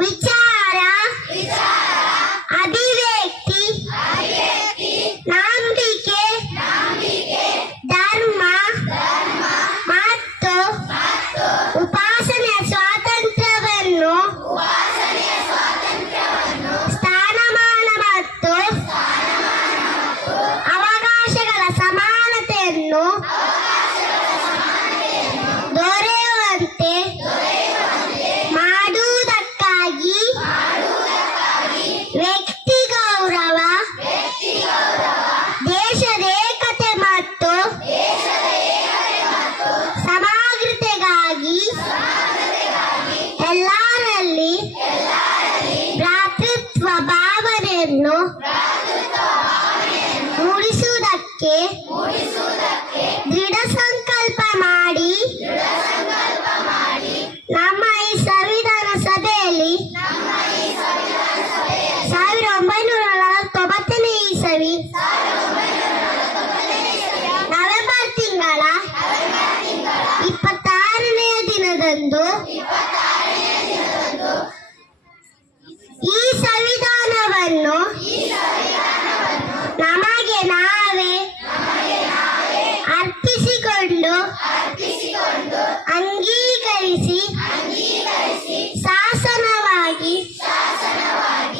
ವಿಚಾರ, ಅಭಿವ್ಯಕ್ತಿ, ನಂಬಿಕೆ, ಧರ್ಮ ಮತ್ತು ಉಪಾಸನೆಯ ಸ್ವಾತಂತ್ರ್ಯವನ್ನು ಸ್ಥಾನಮಾನ ಮತ್ತು ಅವಕಾಶಗಳ ಸಮಾನತೆಯನ್ನು ದೊರೆಯುವಂತೆ ಮಾಡುವುದಕ್ಕಾಗಿ ವ್ಯಕ್ತಿ ಗೌರವ, ದೇಶದ ಏಕತೆ ಮತ್ತು ಸಮಗ್ರತೆಗಾಗಿ ಎಲ್ಲರಲ್ಲಿ ಭ್ರಾತೃತ್ವ ಭಾವನೆಯನ್ನು ಮೂಡಿಸುವುದಕ್ಕೆ ದೃಢ ಸಂಕಲ್ಪ ಮಾಡಿ ನಮ್ಮ ಈ ಸಂವಿಧಾನ ಸಭೆಯಲ್ಲಿ 1949ನೇ ಇಸವಿ ನವೆಂಬರ್ ತಿಂಗಳ 26ನೇ ದಿನದಂದು ಈ ಸಂವಿಧಾನವನ್ನು ನಮಗೆ